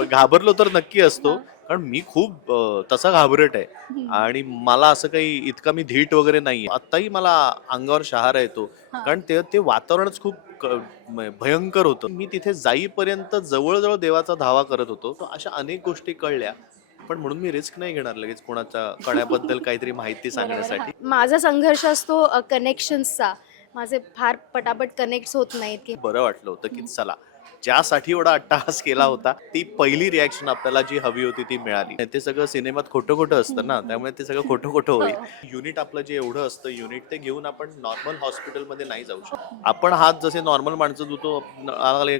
पण घाबरलो तर नक्की असतो. कारण मी खूप अ, तसा घाबरट आहे. आणि मला असं काही इतका मी धीट वगैरे नाही आत्ताही मला अंगावर शहारा येतो. कारण ते ते वातावरणच खूप क- म- भयंकर होतं. मी तिथे जाईपर्यंत जवळजवळ देवाचा धावा करत होतो. तर अशा अनेक गोष्टी कळल्या. पण म्हणून मी रिस्क नाही घेणार लगेच कोणाच्या कण्याबद्दल काहीतरी माहिती सांगण्यासाठी. माझा संघर्ष असतो कनेक्शन्सचा माझे फार पटापट कनेक्ट होत नाहीत की बरं वाटलं होतं की चला. ज्यासाठी एवढा अट्टहास केला होता ती पहिली रिॲक्शन आपल्याला जी हवी होती ती मिळाली. ते सगळं सिनेमात खोटं खोटं असतं ना त्यामुळे ते सगळं खोटं खोटं होईल. युनिट आपलं जे एवढं असतं युनिट ते घेऊन आपण नॉर्मल हॉस्पिटलमध्ये नाही जाऊ शकतो. आपण हात जसे नॉर्मल माणसं धुतो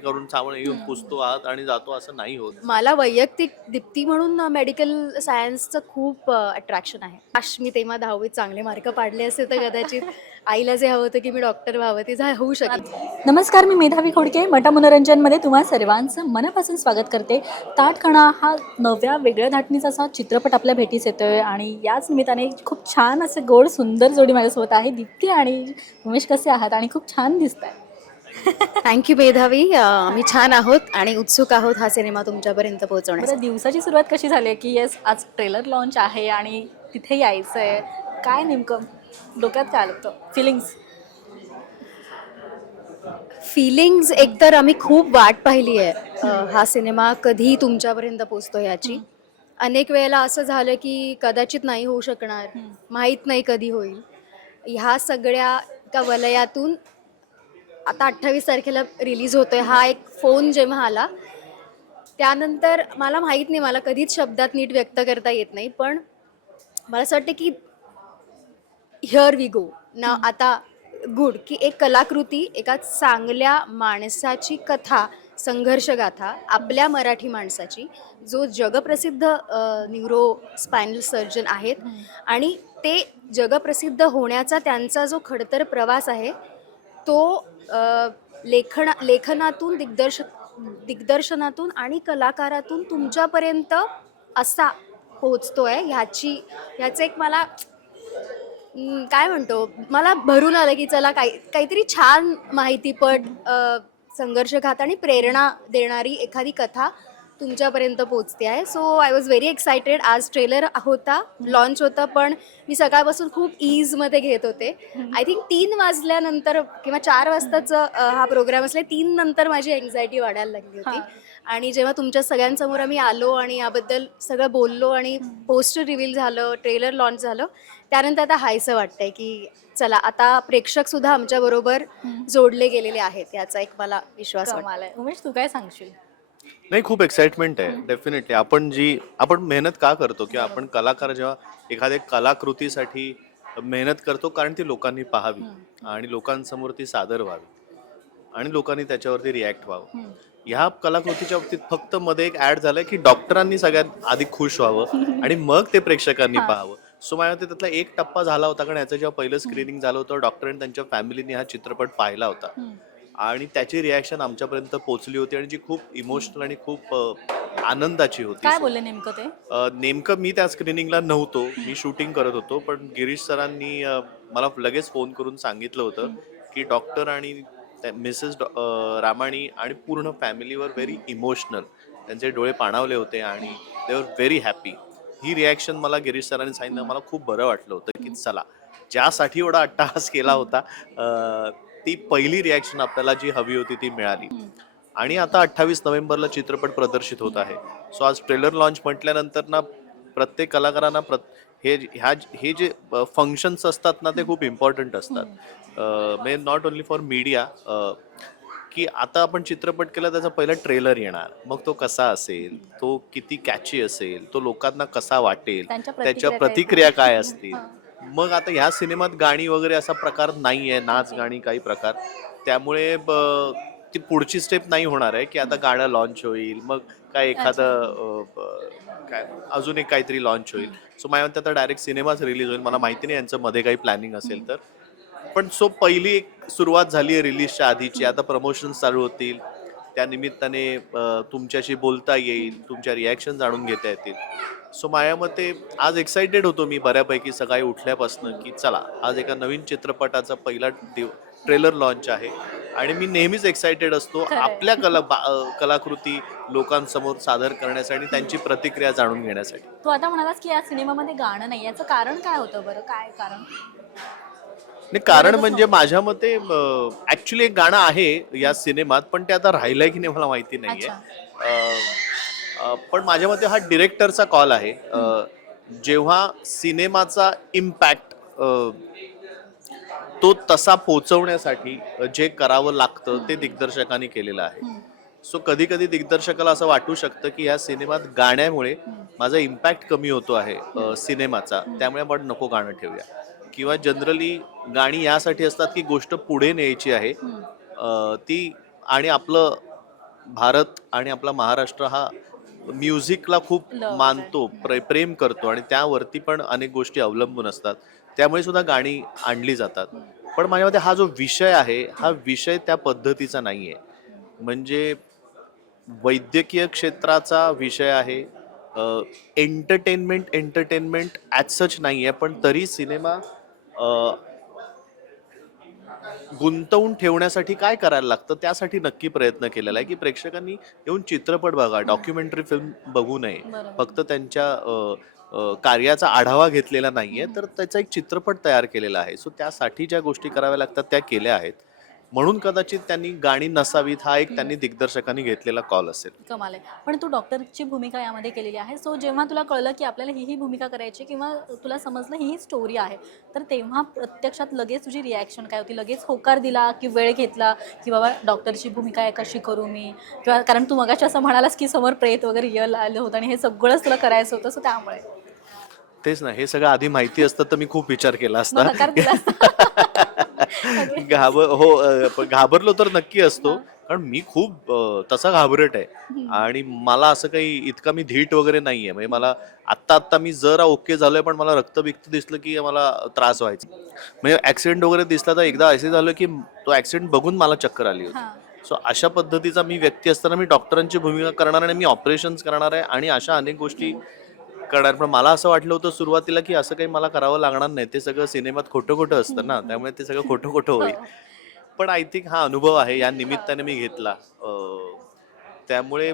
करून सामान येऊन पुसतो हात आणि जातो असं नाही होत. मला वैयक्तिक दीप्ती म्हणून मेडिकल सायन्सचं खूप अट्रॅक्शन आहे. काश मी तेव्हा दहावीत चांगले मार्क पाडले असते तर कदाचित. आईला जे हवं होतं की मी डॉक्टर व्हावं ते झा- होऊ शकेल. नमस्कार मी मेधावी खोडके मटा मनोरंजनमध्ये तुम्हा सर्वांचं मनापासून स्वागत करते. ताटकणा हा नव्या वेगळ्या धाटणीचा असा चित्रपट आपल्या भेटीस येतोय आणि याच निमित्ताने खूप छान असे गोड सुंदर जोडी माझ्यासोबत आहे. दीप्ती आणि उमेश कसे आहात आणि खूप छान दिसत आहे थँक्यू मेधावी. मी छान आहोत आणि उत्सुक आहोत हा सिनेमा तुमच्यापर्यंत पोहोचवण्यासाठी. बरं दिवसाची सुरुवात कशी झाली की येस आज ट्रेलर लॉन्च आहे आणि तिथे यायचं आहे काय नेमकं? डोक्यात काय आलं होतं? फिलिंग्स फिलिंग्ज एकतर आम्ही खूप वाट पाहिली आहे. हा सिनेमा कधी तुमच्यापर्यंत पोचतो याची. अनेक वेळेला असं झालं की कदाचित नाही होऊ शकणार. माहीत नाही कधी होईल. ह्या सगळ्या एका वलयातून आता अठ्ठावीस तारखेला रिलीज होतोय. हा एक फोन जेव्हा आला त्यानंतर मला माहीत नाही मला कधीच शब्दात नीट व्यक्त करता येत नाही. पण मला असं वाटतं की हिअर वी गो ना आता गुड की एक कलाकृती एका चांगल्या माणसाची कथा संघर्षगाथा आपल्या मराठी माणसाची जो जगप्रसिद्ध न्यूरो स्पायनल सर्जन आहेत आणि ते जगप्रसिद्ध होण्याचा त्यांचा जो खडतर प्रवास आहे तो लेखना लेखनातून दिग्दर्श दिग्दर्शनातून आणि कलाकारातून तुमच्यापर्यंत असा पोहोचतोय ह्याची ह्याचं एक मला काय म्हणतो? मला भरून आलं की चला काही काहीतरी छान माहितीपट संघर्षघात आणि प्रेरणा देणारी एखादी कथा तुमच्यापर्यंत पोचते आहे. So I was very excited आज ट्रेलर होता लॉन्च होता पण मी सकाळपासून खूप ईजमध्ये घेत होते. आय थिंक तीन वाजल्यानंतर किंवा चार वाजताचं हा प्रोग्राम असला तीन नंतर माझी एन्झायटी वाढायला लागली होती. आणि जेव्हा तुमच्या सगळ्यांसमोर आम्ही आलो आणि याबद्दल सगळं बोललो आणि पोस्टर रिव्हील झालं ट्रेलर लॉन्च झालं त्यानंतर आता हायसं वाटतंय की चला आता प्रेक्षक सुद्धा आमच्या बरोबर जोडले गेलेले आहेत याचा एक मला विश्वास आहे. उमेश तू काय सांगशील? नाही खूप एक्साइटमेंट आहे डेफिनेटली आपण जी आपण मेहनत का करतो? की आपण कलाकार जेव्हा एखाद्या कलाकृतीसाठी मेहनत करतो कारण ती लोकांनी पाहावी आणि लोकांसमोर ती सादर व्हावी आणि लोकांनी त्याच्यावरती रिॲक्ट व्हावं. ह्या कलाकृतीच्या बाबतीत फक्त मध्ये एक ऍड झालंय की डॉक्टरांनी सगळ्यात आधी खुश व्हावं आणि मग ते प्रेक्षकांनी पाहावं. सो माझ्या मते त्यातला एक टप्पा झाला होता कारण याचं जेव्हा पहिलं स्क्रीनिंग झालं होतं डॉक्टर त्यांच्या फॅमिलीने हा चित्रपट पाहिला होता. आणि त्याची रिॲक्शन आमच्यापर्यंत पोहोचली होती आणि जी खूप इमोशनल आणि खूप आनंदाची होती. काय बोलले नेमकं ते? नेमकं मी त्या स्क्रीनिंगला नव्हतो. मी शूटिंग करत होतो पण गिरीश सरांनी मला लगेच फोन करून सांगितलं होतं की डॉक्टर आणि मिसेस रामाणी आणि पूर्ण फॅमिलीवर व्हेरी इमोशनल त्यांचे डोळे पाणावले होते आणि दे वर व्हेरी हॅपी ही रिॲक्शन मला गिरीश सरांनी सांगितलं. मला खूप बरं वाटलं होतं की चला ज्यासाठी एवढा अट्टहास केला होता ती पहिली रिॲक्शन आपल्याला जी हवी होती ती मिळाली. आणि आता अठ्ठावीस नोव्हेंबरला चित्रपट प्रदर्शित होत आहे. सो आज ट्रेलर लॉन्च म्हटल्यानंतर ना प्रत्येक कलाकारांना प्र हे ह्या हे जे फंक्शन्स असतात ना ते खूप इम्पॉर्टंट असतात. म्हणजे नॉट ओन्ली फॉर मीडिया की आता आपण चित्रपट केला त्याचा पहिला ट्रेलर येणार. मग तो कसा असेल? तो किती कॅची असेल? तो लोकांना कसा वाटेल? त्यांच्या प्रतिक्रिया काय असतील? मग आता ह्या सिनेमात गाणी वगैरे असा प्रकार नाही आहे नाच गाणी काही प्रकार. त्यामुळे ती पुढची स्टेप नाही होणार आहे की आता गाणं लॉन्च होईल. मग काय एखादं काय अजून एक काहीतरी लॉन्च होईल. सो माझ्या मते आता डायरेक्ट सिनेमाच रिलीज होईल. मला माहिती नाही यांचं मध्ये काही प्लॅनिंग असेल तर. पण सो पहिली एक सुरुवात झाली आहे रिलीजच्या आधीची. आता प्रमोशन चालू होतील. त्या निमित्ताने तुमच्याशी बोलता येईल तुमच्या रिॲक्शन जाणून घेता येतील. सो माझ्या मते आज एक्साइटेड होतो मी बऱ्यापैकी सकाळी उठल्यापासून की चला आज एका नवीन चित्रपटाचा पहिला दिव ट्रेलर लॉन्च आहे. आणि मी नेहमीच एक्सायटेड असतो. आपल्या कला कलाकृती लोकांसमोर सादर करण्यासाठी त्यांची प्रतिक्रिया जाणून घेण्यासाठी. तू आता म्हणालास की या सिनेमामध्ये गाणं नाही. याचं कारण काय होतं बरं? काय कारण? नाही कारण म्हणजे माझ्या मते ऍक्च्युली एक गाणं आहे या सिनेमात पण ते आता राहिलंय की नाही मला माहिती नाहीये. पण माझ्या मते हा डिरेक्टरचा कॉल आहे. जेव्हा सिनेमाचा इम्पॅक्ट तो तसा पोचवण्यासाठी जे करावं लागतं ते दिग्दर्शकांनी केलेलं आहे. सो कधी कधी दिग्दर्शकाला असं वाटू शकतं की या सिनेमात गाण्यामुळे माझा इम्पॅक्ट कमी होतो आहे सिनेमाचा. त्यामुळे आपण नको गाणं ठेवूया. किंवा जनरली गाणी यासाठी असतात की गोष्ट पुढे न्यायची आहे. ती आणि आपलं भारत आणि आपला महाराष्ट्र हा म्युझिकला खूप मानतो प्रे- प्रेम करतो आणि त्यावरती पण अनेक गोष्टी अवलंबून असतात. त्यामुळे सुद्धा गाणी आणली जातात. पण माझ्या मते हा जो विषय आहे हा विषय त्या पद्धतीचा नाही आहे म्हणजे वैद्यकीय क्षेत्राचा विषय आहे. एंटरटेनमेंट एंटरटेनमेंट ॲज सच नाही आहे पण तरी सिनेमा गुंतवून ठेवण्यासाठी काय करायला लागतं? त्यासाठी नक्की प्रयत्न केलेला आहे की प्रेक्षकांनी येऊन चित्रपट बघा डॉक्युमेंटरी फिल्म बघू नये. फक्त त्यांच्या कार्याचा आढावा घेतलेला नाहीये तर त्याचा एक चित्रपट तयार केलेला आहे. सो त्यासाठी ज्या गोष्टी कराव्या लागतात त्या केल्या आहेत. म्हणून कदाचित त्यांनी गाणी नसावीत हा एक त्यांनी दिग्दर्शकांनी घेतलेला कॉल असेल. कमाल आहे. पण तू डॉक्टरची भूमिका यामध्ये केलेली आहे. सो जेव्हा तुला कळलं की आपल्याला ही ही भूमिका करायची किंवा तुला समजलं ही ही स्टोरी आहे तर तेव्हा प्रत्यक्षात लगेच तुझी रिॲक्शन काय होती? लगेच होकार दिला की वेळ घेतला? की बाबा डॉक्टरची भूमिका आहे कशी करू मी? किंवा कारण तू मगाशी असं म्हणालास की समोर प्रेत वगैरे रिअल आलं होतं आणि हे सगळंच तुला करायचं होतं सो त्यामुळे. तेच ना हे सगळं आधी माहिती असतं तर मी खूप विचार केला असता. घाबर हो अ, पण घाबरलो तर नक्की असतो. कारण मी खूप अ, तसा घाबरट आहे. आणि मला असं काही इतका मी धीट वगैरे नाहीये. म्हणजे मला आत्ता आत्ता मी जरा ओके झालोय पण मला रक्त बिक्त दिसलं की मला त्रास व्हायचा. म्हणजे ऍक्सिडेंट वगैरे दिसला तर एकदा असे झालं की तो ऍक्सिडेंट बघून मला चक्कर आली होती. हां. सो अशा पद्धतीचा मी व्यक्ती असताना मी डॉक्टरांची भूमिका करणार आणि मी ऑपरेशन्स करणार आहे आणि अशा अनेक गोष्टी करणार. पण मला असं वाटलं होतं सुरुवातीला की असं काही मला करावं लागणार नाही. ते सगळं सिनेमात खोटं खोटं असतं ना. त्यामुळे ते सगळं खोटं खोटं होईल. पण आय थिंक हा अनुभव आहे. या निमित्ताने मी घेतला. अं, त्यामुळे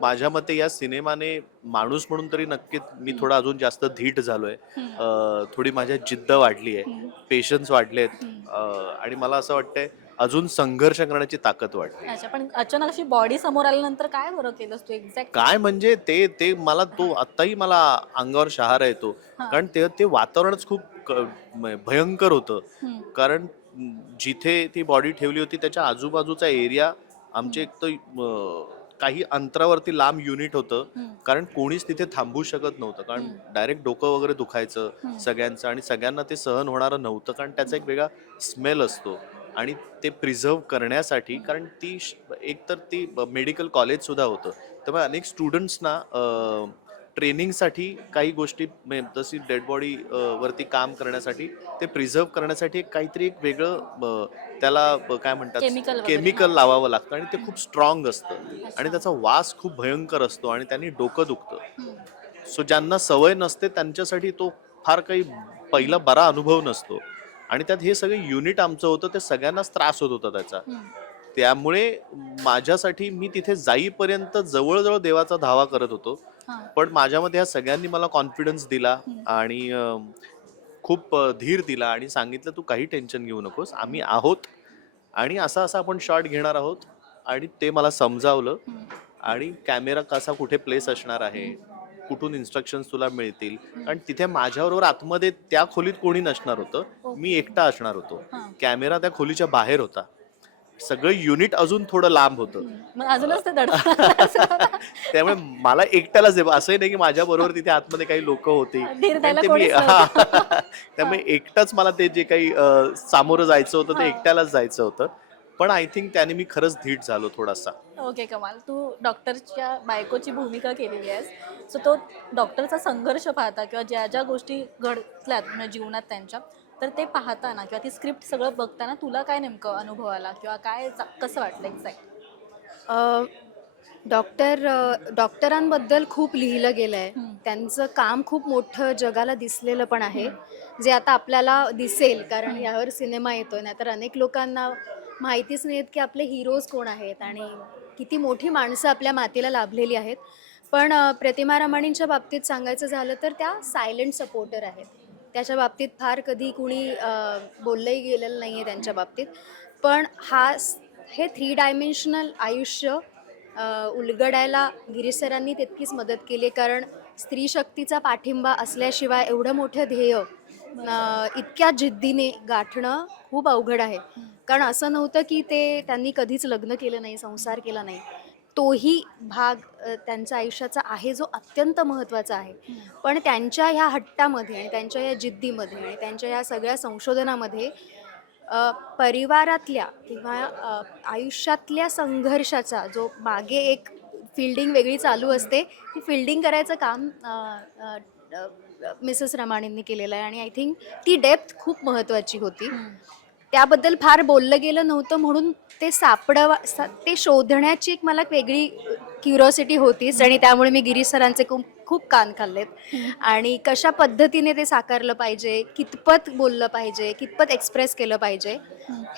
माझ्या मते या सिनेमाने माणूस म्हणून तरी नक्कीच मी थोडा अजून जास्त धीट झालोय. अं, थोडी माझ्यात जिद्द वाढली आहे पेशन्स वाढलेत. अं, आणि मला असं वाटतंय अजून संघर्ष करण्याची ताकद अच्छा पण अचानक अशी बॉडी समोर आल्यानंतर काय बरं केलंस तू एक्झॅक्ट काय म्हणजे ते ते मला तो आत्ताही मला अंगावर शहारा येतो. हा. कारण ते ते वातावरणच खूप क- म- भयंकर होतं. कारण जिथे ती बॉडी ठेवली होती त्याच्या आजूबाजूचा एरिया आमचे एक तर काही अंतरावरती लांब युनिट होतं. कारण कोणीच तिथे थांबू शकत नव्हतं. कारण डायरेक्ट डोकं वगैरे दुखायचं सगळ्यांचं आणि सगळ्यांना ते सहन होणारं नव्हतं. कारण त्याचा एक वेगळा स्मेल असतो. आणि ते प्रिझर्व करण्यासाठी कारण ती श- एकतर ती मेडिकल कॉलेज सुद्धा होतं. त्यामुळे अनेक स्टुडंट्सना ट्रेनिंगसाठी काही गोष्टी जशी डेड बॉडी वरती काम करण्यासाठी ते प्रिझर्व करण्यासाठी एक काहीतरी एक वेगळं त्याला काय म्हणतात केमिकल. लावावं लागतं आणि ते खूप स्ट्रॉंग असतं. आणि त्याचा वास खूप भयंकर असतो आणि त्यांनी डोकं दुखतं. सो ज्यांना सवय नसते त्यांच्यासाठी तो फार काही पहिला बरा अनुभव नसतो. आणि त्यात हे सगळे युनिट आमचं होतं ते सगळ्यांनाच त्रास होत होता त्याचा. त्यामुळे माझ्यासाठी मी तिथे जाईपर्यंत जवळजवळ देवाचा धावा करत होतो. पण माझ्यामध्ये ह्या सगळ्यांनी मला कॉन्फिडन्स दिला आणि खूप धीर दिला आणि सांगितलं तू काही टेन्शन घेऊ नकोस. आम्ही आहोत आणि असा असा आपण शॉट घेणार आहोत. आणि ते मला समजावलं. आणि कॅमेरा कसा कुठे प्लेस असणार आहे? कुठून इन्स्ट्रक्शन तुला मिळतील? कारण तिथे माझ्याबरोबर आतमध्ये त्या खोलीत कोणी नसणार होतं. मी एकटा असणार होतो. कॅमेरा त्या खोलीच्या बाहेर होता. सगळं युनिट अजून थोडं लांब होतं. अजूनच ते त्यामुळे मला एकट्यालाच आहे असंही नाही की माझ्या बरोबर तिथे आतमध्ये काही लोक होती. त्यामुळे एकटाच मला ते जे काही सामोरं जायचं होतं ते. एकट्यालाच जायचं होतं. पण आय थिंक त्याने मी खरंच धीट झालो थोडासा. ओके कमाल. तू डॉक्टरच्या बायकोची भूमिका केलेली आहेस. सो तो डॉक्टरचा संघर्ष पाहता किंवा ज्या ज्या गोष्टी घडल्यात म्हणजे जीवनात त्यांच्या तर ते पाहताना किंवा ती स्क्रिप्ट सगळं बघताना तुला काय नेमकं अनुभव आला किंवा काय कसं वाटलं एक्झॅक्ट? डॉक्टर डॉक्टरांबद्दल खूप लिहिलं गेलं आहे. त्यांचं काम खूप मोठं जगाला दिसलेलं पण आहे. जे आता आपल्याला दिसेल कारण यावर सिनेमा येतोय नाहीतर अनेक लोकांना माहितीच नाहीत की आपले हिरोज कोण आहेत आणि किती मोठी माणसं आपल्या मातीला लाभलेली आहेत. पण प्रतिमा रमाणींच्या बाबतीत सांगायचं झालं तर त्या सायलेंट सपोर्टर आहेत. त्याच्या बाबतीत फार कधी कुणी बोललंही गेलेलं नाही आहे त्यांच्या बाबतीत. पण हा हे थ्री डायमेन्शनल आयुष्य उलगडायला गिरीसरांनी तितकीच मदत केली. आहे. कारण स्त्री शक्तीचा पाठिंबा असल्याशिवाय एवढं मोठं ध्येय इतक्या जिद्दीने गाठणं खूप अवघड आहे. कारण असं नव्हतं की ते त्यांनी कधीच लग्न केलं नाही संसार केला नाही. तोही भाग त्यांच्या आयुष्याचा आहे जो अत्यंत महत्त्वाचा आहे. पण त्यांच्या ह्या हट्टामध्ये आणि त्यांच्या या जिद्दीमध्ये आणि त्यांच्या या सगळ्या संशोधनामध्ये परिवारातल्या किंवा आयुष्यातल्या संघर्षाचा जो मागे एक फिल्डिंग वेगळी चालू असते ती फिल्डिंग करायचं काम मिसेस रमाणींनी केलेलं आहे. आणि आय थिंक ती डेप्थ खूप महत्त्वाची होती. त्याबद्दल फार बोललं गेलं नव्हतं म्हणून ते सापडवा सा- ते शोधण्याची एक मला वेगळी क्युरॉसिटी होतीच आणि त्यामुळे मी गिरीश सरांचे खूप खूप कान खाल्लेत. आणि कशा पद्धतीने ते साकारलं पाहिजे कितपत बोललं पाहिजे कितपत एक्सप्रेस केलं पाहिजे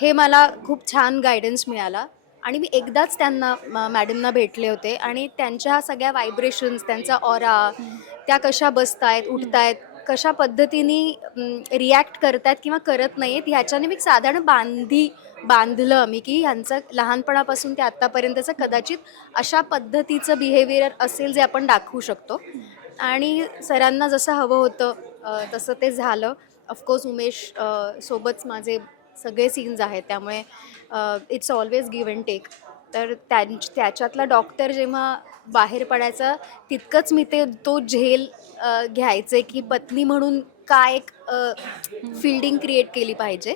हे मला खूप छान गायडन्स मिळाला. आणि मी एकदाच त्यांना म- मॅडमना भेटले होते आणि त्यांच्या सगळ्या व्हायब्रेशन्स त्यांचा ऑरा त्या कशा बसतायत उठतायत कशा पद्धतीने रिॲक्ट करतात किंवा करत नाहीत ह्याच्याने मी साधारण बांधी बांधलं मी की ह्यांचं लहानपणापासून ते आत्तापर्यंतचं कदाचित अशा पद्धतीचं बिहेवियर असेल जे आपण दाखवू शकतो. आणि सरांना जसं हवं होतं तसं ते झालं. ऑफकोर्स उमेश सोबतच माझे सगळे सीन्स आहेत त्यामुळे it's always give and take तर त्यांच त्याच्यातला डॉक्टर जेव्हा बाहेर पडायचा तितकंच मी ते तो झेल घ्यायचे की पत्नी म्हणून काय एक फिल्डिंग क्रिएट केली पाहिजे.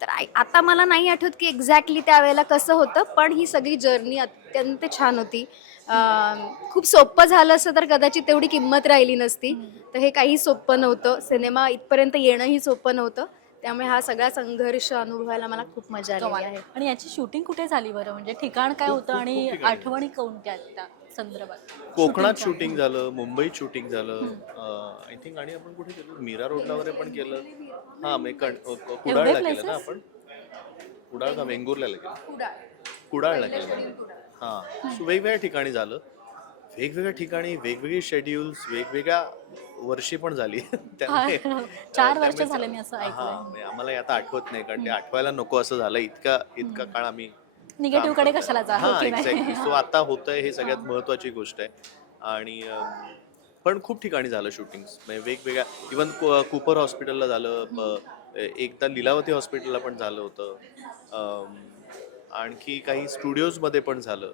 तर आय- आता मला नाही आठवत की एक्झॅक्टली त्यावेळेला कसं होतं पण ही सगळी जर्नी अत्यंत छान होती. खूप सोपं झालं असतं तर कदाचित तेवढी किंमत राहिली नसती. तर हे काही सोपं नव्हतं. सिनेमा इथपर्यंत येणंही सोपं नव्हतं. त्यामुळे हा सगळा संघर्ष अनुभवायला मला खूप मजा आली. आहे. आणि याची शूटिंग कुठे झाली बरं? म्हणजे ठिकाण काय होतं आणि आठवणी कोणत्या त्या संदर्भात? कोकणात शूटिंग झालं मुंबईत शूटिंग झालं आय थिंक आणि आपण कुठे गेलो? मीरा रोडला वगैरे पण केलं हा मी कण- अ, कुडाळला केलं ना? आपण? कुडाळ का वेंगुर्ल्याला केलं कुडाळला केलं हा वेगवेगळ्या ठिकाणी झालं. वेगवेगळ्या ठिकाणी वेगवेगळी शेड्यूल्स वेगवेगळ्या वर्षी पण झाली. त्यामुळे चार वर्ष झाले मी असं हा म्हणजे आम्हाला आता आठवत नाही कारण ते आठवायला नको असं झालं. इतका इतका काळ आम्ही निगेटिव्हकडे कशाला? एक्झॅक्टली सो आता होतंय हे सगळ्यात महत्वाची गोष्ट आहे. आणि पण खूप ठिकाणी झालं शूटिंग म्हणजे वेगवेगळ्या इवन कुपर हॉस्पिटलला झालं एकदा लीलावती हॉस्पिटलला पण झालं होतं. आणखी काही स्टुडिओजमध्ये पण झालं.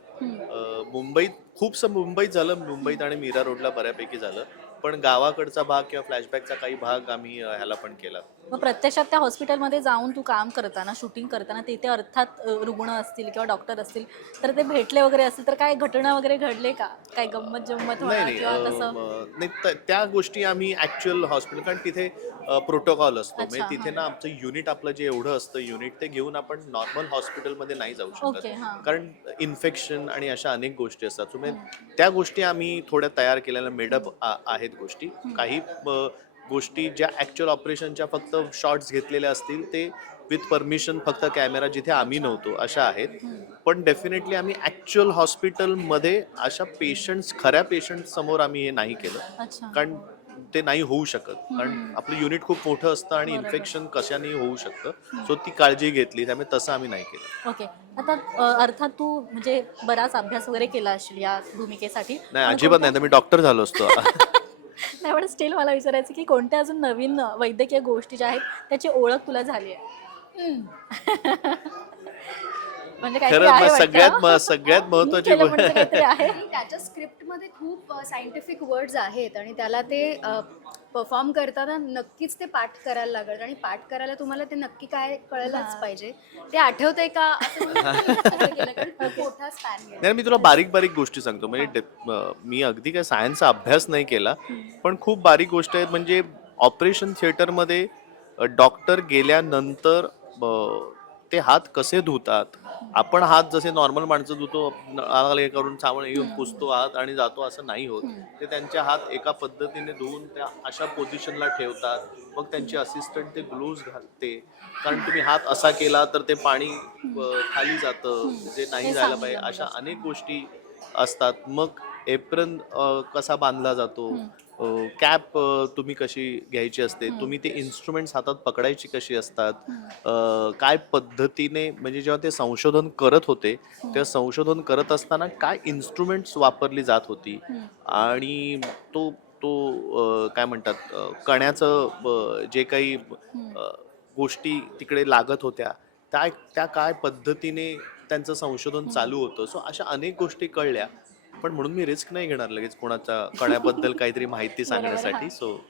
मुंबईत खूपसं मुंबईत झालं. मुंबईत आणि मीरा रोडला बऱ्यापैकी झालं. पण गावाकडचा भाग किंवा फ्लॅशबॅकचा काही भाग आम्ही ह्याला पण केला. मग प्रत्यक्षात त्या हॉस्पिटलमध्ये जाऊन तू काम करताना शूटिंग करताना तिथे अर्थात रुग्ण असतील किंवा डॉक्टर असतील तर ते भेटले वगैरे असतील तर काय घटना वगैरे घडले का? काय गंमत जम्मत होणार नाही किंवा त्या गोष्टी आम्ही ऍक्च्युअल हॉस्पिटल कारण तिथे प्रोटोकॉल असतो. म्हणजे तिथे ना आमचं युनिट आपलं जे एवढं असतं युनिट ते घेऊन आपण नॉर्मल हॉस्पिटलमध्ये नाही जाऊ शकत. कारण इन्फेक्शन आणि अशा अनेक गोष्टी असतात. म्हणजे त्या गोष्टी आम्ही थोड्या तयार केलेल्या मेडअप आहेत गोष्टी. काही गोष्टी ज्या ऍक्च्युअल ऑपरेशनच्या फक्त शॉर्ट्स घेतलेल्या असतील ते विथ परमिशन फक्त कॅमेरा जिथे आम्ही नव्हतो अशा आहेत. पण डेफिनेटली आम्ही ऍक्च्युअल हॉस्पिटलमध्ये अशा पेशंट्स खऱ्या पेशंट समोर आम्ही हे नाही केलं. कारण ते नाही होऊ शकत. कारण आपलं युनिट खूप मोठं असतं आणि इन्फेक्शन कशाने होऊ शकतं. सो ती काळजी घेतली त्यामुळे तसं आम्ही नाही केलं. ओके आता अर्थात तू म्हणजे बराच अभ्यास वगैरे केला असेल या भूमिकेसाठी. नाही अजिबात नाही. तर मी डॉक्टर झालो असतो. नाही पण स्टील मला विचारायचं की कोणत्या अजून नवीन वैद्यकीय गोष्टी ज्या आहेत त्याची ओळख तुला झाली आहे? म्हणजे काहीतरी आहे मग वाटतं. सगळ्यात म- सगळ्यात मी महत्वाची केलं म्हणजे काहीतरी आहे. आणि त्याच्या स्क्रिप्टमध्ये खूप सायंटिफिक वर्ड्स आहेत आणि त्याला ते परफॉर्म करताना नक्कीच ते पाठ करायला लागत आणि पाठ करायला तुम्हाला ते नक्की काय कळलंच पाहिजे. ते आठवतंय का? मोठा नाही मी तुला बारीक बारीक गोष्टी सांगतो. म्हणजे मी अगदी काय सायन्सचा अभ्यास नाही केला पण खूप बारीक गोष्ट आहेत. म्हणजे ऑपरेशन थिएटरमध्ये डॉक्टर गेल्यानंतर ते हात कसे धुतात? आपण हात जसे नॉर्मल माणसं धुतो हे करून साबण येऊन पुसतो हात आणि जातो असं नाही होत. ते त्यांचे हात एका पद्धतीने धुवून त्या अशा पोझिशनला ठेवतात. मग त्यांची असिस्टंट ते ग्लोव्ज घालते. कारण तुम्ही हात असा केला तर ते पाणी खाली जातं. जे नाही जायला पाहिजे. अशा अनेक गोष्टी असतात. मग एप्रन कसा बांधला जातो? कॅप तुम्ही कशी घ्यायची असते? तुम्ही ते इन्स्ट्रुमेंट्स हातात पकडायची कशी असतात? काय पद्धतीने म्हणजे जेव्हा ते संशोधन करत होते तेव्हा संशोधन करत असताना काय इन्स्ट्रुमेंट्स वापरली जात होती? आणि तो तो काय म्हणतात कण्याचं जे काही गोष्टी तिकडे लागत होत्या त्या त्या काय पद्धतीने त्यांचं संशोधन चालू होतं? सो अशा अनेक गोष्टी कळल्या. पण म्हणून मी रिस्क नाही घेणार लगेच कोणाच्या कण्याबद्दल काहीतरी माहिती सांगण्यासाठी. So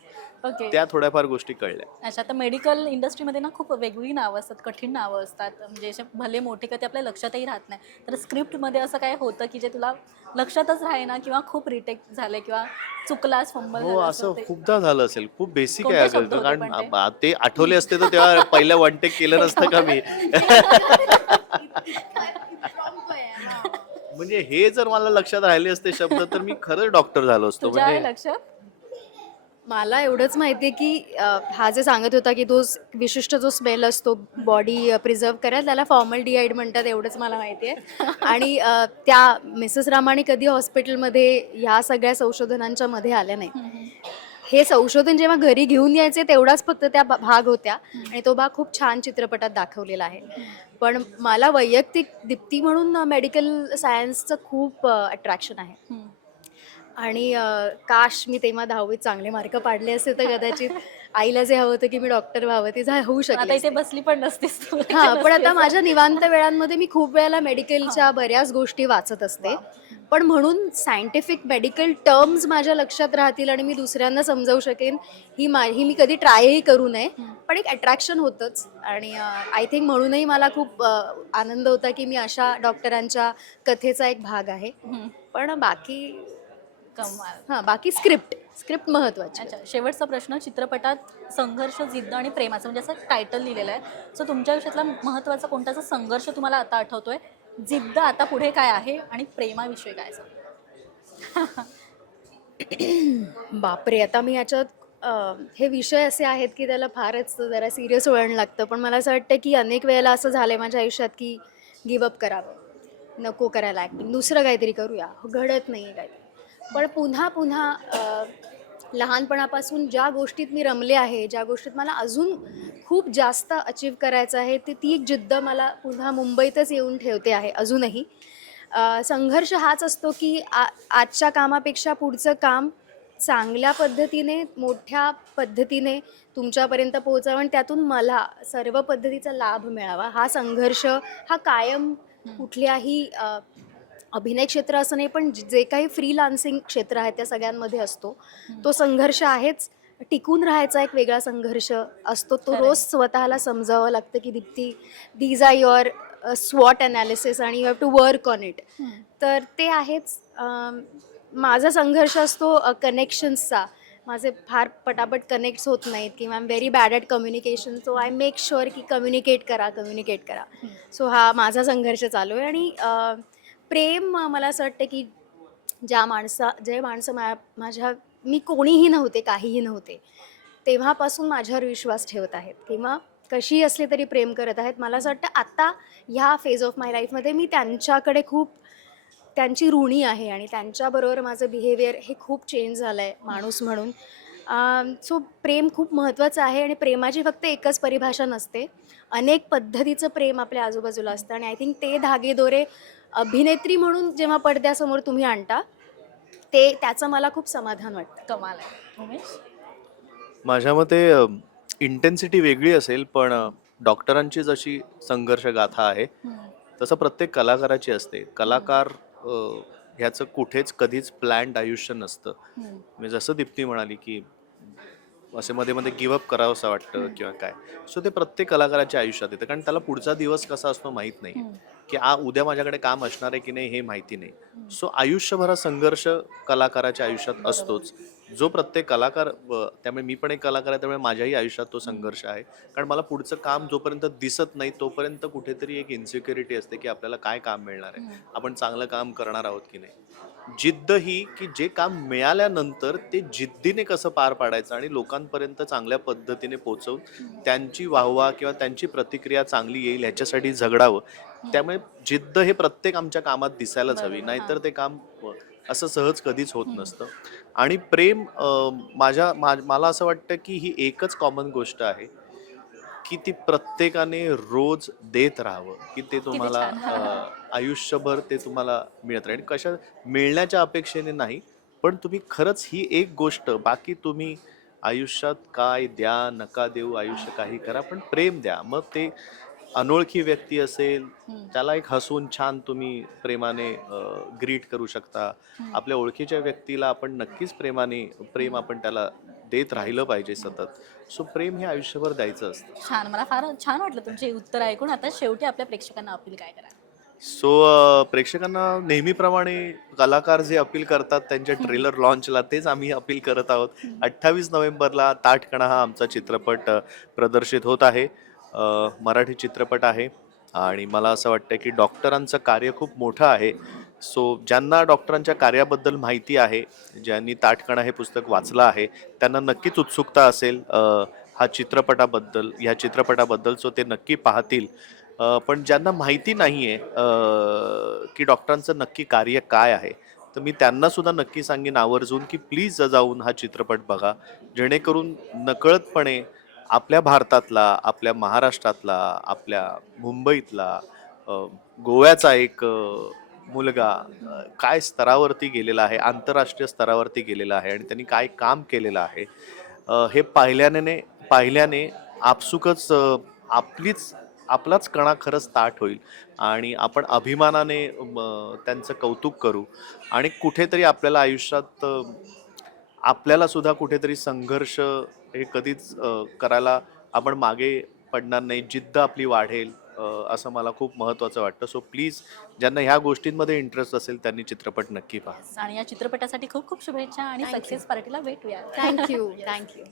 okay. त्या थोड्याफार गोष्टी कळल्या. अच्छा तर मेडिकल इंडस्ट्रीमध्ये ना खूप वेगवेगळी नावं असतात कठीण नावं असतात. म्हणजे असे भले मोठे का ते आपल्या लक्षातही राहत नाही. तर स्क्रिप्टमध्ये असं काय होतं की जे तुला लक्षातच राहीना किंवा खूप रिटेक झालं किंवा चुकलास फंबल हो असं खूपदा झालं असेल. खूप बेसिक कोणते आहे शब्द होते कारण पण ते? आ- ते आठवले असते तर तेव्हा पहिल्या वन टेक केलं नसतं का मी? म्हणजे हे जर मला लक्षात राहिले असते शब्द तर मी खरंच डॉक्टर झालो असतो. तुझ्या आहे म्हणजे लक्षात? मला एवढंच माहिती आहे की अ, हा जे सांगत होता की तो स- विशिष्ट जो स्मेल असतो बॉडी प्रिझर्व करायला त्याला फॉर्मल डिहाईड म्हणतात एवढंच मला माहिती आहे. आणि अ, त्या मिसेस रामाने कधी हॉस्पिटलमध्ये ह्या सगळ्या संशोधनांच्या मध्ये आल्या नाही. हे संशोधन जेव्हा घरी घेऊन यायचे तेवढाच फक्त त्या भाग होत्या. आणि तो भाग खूप छान चित्रपटात दाखवलेला आहे. पण मला वैयक्तिक दीप्ती म्हणून मेडिकल सायन्सचं खूप अट्रॅक्शन आहे. आणि काश मी तेव्हा दहावीत चांगले मार्क पाडले असते तर कदाचित आईला जे हवं होतं की मी डॉक्टर व्हावं ते होऊ शकले इथे बसली पण नसतेस हा पण आता माझ्या निवांत वेळांमध्ये मी खूप वेळेला मेडिकलच्या बऱ्याच गोष्टी वाचत असते. पण म्हणून सायंटिफिक मेडिकल टर्म्स माझ्या लक्षात राहतील आणि मी दुसऱ्यांना समजावू शकेन ही मा ही मी कधी ट्रायही करू नये. पण एक अट्रॅक्शन होतंच. आणि आय थिंक म्हणूनही मला खूप आनंद होता की मी अशा डॉक्टरांच्या कथेचा एक भाग आहे. पण बाकी कमाल. हां बाकी स्क्रिप्ट स्क्रिप्ट महत्वाची अच्छा शेवटचा प्रश्न चित्रपटात संघर्ष जिद्द आणि प्रेमाचं म्हणजे असं टायटल लिहिलेलं आहे. सो तुमच्या आयुष्यातला महत्त्वाचा कोणताचा संघर्ष तुम्हाला आता आठवतोय? जिद्द आता पुढे काय आहे आणि प्रेमाविषयी काय सांग बापरे आता मी याच्यात हे विषय असे आहेत की त्याला फारच जरा सिरियस वळण लागतं. पण मला असं वाटतं की अनेक वेळेला असं झालं आहे माझ्या आयुष्यात की गिवअप करावं. नको करायला ॲक्टिंग दुसरं काहीतरी करूया. घडत नाही आहे काहीतरी. पण पुन्हा पुन्हा लहानपणापासून ज्या गोष्टीत मी रमले आहे ज्या गोष्टीत मला अजून खूप जास्त अचीव करायचं आहे ती ती एक जिद्द मला पुन्हा मुंबईतच येऊन ठेवते आहे अजूनही. संघर्ष हाच असतो की आ आजच्या कामापेक्षा पुढचं काम चांगल्या पद्धतीने मोठ्या पद्धतीने तुमच्यापर्यंत पोहोचावं आणि त्यातून मला सर्व पद्धतीचा लाभ मिळावा. हा संघर्ष हा कायम कुठल्याही अभिनय क्षेत्र असं नाही पण जे जे काही फ्रीलान्सिंग क्षेत्र आहे त्या सगळ्यांमध्ये असतो. तो संघर्ष आहेच. टिकून राहायचा एक वेगळा संघर्ष असतो. तो. रोज स्वतःला समजावं लागतं की दीप्ती दीज आर युअर स्वॉट अनालिसिस आणि you have to work on it तर ते आहेच. माझा संघर्ष असतो कनेक्शन्सचा माझे फार पटापट कनेक्ट्स होत नाहीत किंवा I am very bad at communication so I make sure की कम्युनिकेट करा कम्युनिकेट करा. सो हा माझा संघर्ष चालू आहे आणि प्रेम मला असं वाटतं की ज्या माणसा जे माणसं मा माझ्या मी कोणीही नव्हते काहीही नव्हते. तेव्हापासून माझ्यावर विश्वास ठेवत आहेत. किंवा कशी असली तरी प्रेम करत आहेत. मला असं वाटतं आता ह्या फेज ऑफ माय लाईफमध्ये मी त्यांच्याकडे खूप त्यांची ऋणी आहे आणि त्यांच्याबरोबर माझं बिहेवियर हे खूप चेंज झालं आहे माणूस म्हणून. सो प्रेम खूप महत्त्वाचं आहे आणि प्रेमाची फक्त एकच परिभाषा नसते. अनेक पद्धतीचं प्रेम आपल्या आजूबाजूला असतं आणि आय थिंक ते धागेदोरे अभिनेत्री म्हणून जेव्हा पडद्यासमोर तुम्ही आणता ते त्याचं मला खूप समाधान वाटतं. कमाल आहे. उमेश? माझ्या मते इंटेन्सिटी वेगळी असेल पण डॉक्टरांची जशी संघर्ष गाथा आहे तसं प्रत्येक कलाकाराची असते. कलाकार अ, ह्याचं कुठेच कधीच प्लॅन्ड आयुष्य नसतं. म्हणजे जसं दीप्ती म्हणाली की असे मध्ये मध्ये गिवअप करावं असं वाटतं किंवा काय. सो ते प्रत्येक कलाकाराच्या आयुष्यात येतं. कारण त्याला पुढचा दिवस कसा असतो माहीत नाही. की आ उद्या माझ्याकडे काम असणार आहे की नाही हे माहिती नाही. सो आयुष्यभर हा संघर्ष कलाकाराच्या आयुष्यात असतोच. जो प्रत्येक कलाकार त्यामुळे मी पण एक कलाकार आहे त्यामुळे माझ्याही आयुष्यात तो संघर्ष आहे. कारण मला पुढचं काम जोपर्यंत दिसत नाही तोपर्यंत कुठेतरी एक इन्सिक्युरिटी असते की आपल्याला काय काम मिळणार आहे. आपण चांगलं काम करणार आहोत की नाही. जिद्द ही की जे काम मिळाल्यानंतर ते जिद्दीने कसं पार पाडायचं आणि लोकांपर्यंत चांगल्या पद्धतीने पोहोचवून त्यांची वाहवा किंवा त्यांची प्रतिक्रिया चांगली येईल ह्याच्यासाठी झगडावं त्यामुळे जिद्द हे प्रत्येक आमच्या कामात दिसायलाच हवी. नाहीतर ते काम असं सहज कधीच होत नसतं. आणि प्रेम माझ्या मा- मला असं वाटतं की ही एकच कॉमन गोष्ट आहे की ती प्रत्येकाने रोज देत राहावं की ते तुम्हाला आयुष्यभर ते तुम्हाला मिळत राहील. कशा मिळण्याच्या अपेक्षेने नाही पण तुम्ही खरंच ही एक गोष्ट बाकी तुम्ही आयुष्यात काय द्या नका देऊ आयुष्य काही करा पण प्रेम द्या. मग ते अनोळखी व्यक्ती असेल. त्याला एक हसून छान तुम्ही प्रेमाने ग्रीट करू शकता. आपल्या ओळखीच्या व्यक्तीला आपण नक्कीच प्रेमाने प्रेम आपण त्याला देत राहिलं पाहिजे सतत. सो प्रेम हे आयुष्यभर द्यायचं असतं. छान. मला फार छान वाटलं तुमचे उत्तर ऐकून. आता शेवटी आपल्या प्रेक्षकांना अपील काय करा सो प्रेक्षकांना नेहमीप्रमाणे कलाकार जे अपील करतात त्यांच्या ट्रेलर लॉन्चला तेच आम्ही अपील करत आहोत. अठ्ठावीस नोव्हेंबरला ताठकणा हा आमचा चित्रपट प्रदर्शित होत आहे. मराठी चित्रपट आहे आणि मला असं वाटतं की डॉक्टरांचं कार्य खूप मोठं आहे. सो ज्यांना डॉक्टरांच्या कार्याबद्दल माहिती आहे ज्यांनी ताटकणा हे पुस्तक वाचलं आहे त्यांना नक्कीच उत्सुकता असेल हा चित्रपटाबद्दल ह्या चित्रपटाबद्दल सो ते नक्की पाहतील. पण ज्यांना माहिती नाही आहे की डॉक्टरांचं नक्की कार्य काय आहे तर मी त्यांना सुद्धा नक्की सांगेन आवर्जून की प्लीज जाऊन हा चित्रपट बघा जेणेकरून नकळतपणे आपल्या भारतातला आपल्या महाराष्ट्रातला आपल्या मुंबईतला गोव्याचा एक मुलगा काय स्तरावरती गेलेला आहे आंतरराष्ट्रीय स्तरावरती गेलेला आहे आणि त्यांनी काय काम केलेलं आहे हे पाहिल्याने पाहिल्याने आपसुकच आपलीच आपलाच कणा खरंच ताट होईल आणि आपण अभिमानाने त्यांचं कौतुक करू आणि कुठेतरी आपल्याला आयुष्यात आपल्यालासुद्धा आपल्याला सुद्धा कुठेतरी संघर्ष हे कधीच करायला आपण मागे पडणार नाही. जिद्द आपली वाढेल असं मला खूप महत्त्वाचं वाटतं. सो प्लीज ज्यांना ह्या गोष्टींमध्ये इंटरेस्ट असेल त्यांनी चित्रपट नक्की पहा. आणि या चित्रपटासाठी खूप खूप शुभेच्छा आणि. सक्सेस पार्टीला भेटूया. Thank you thank you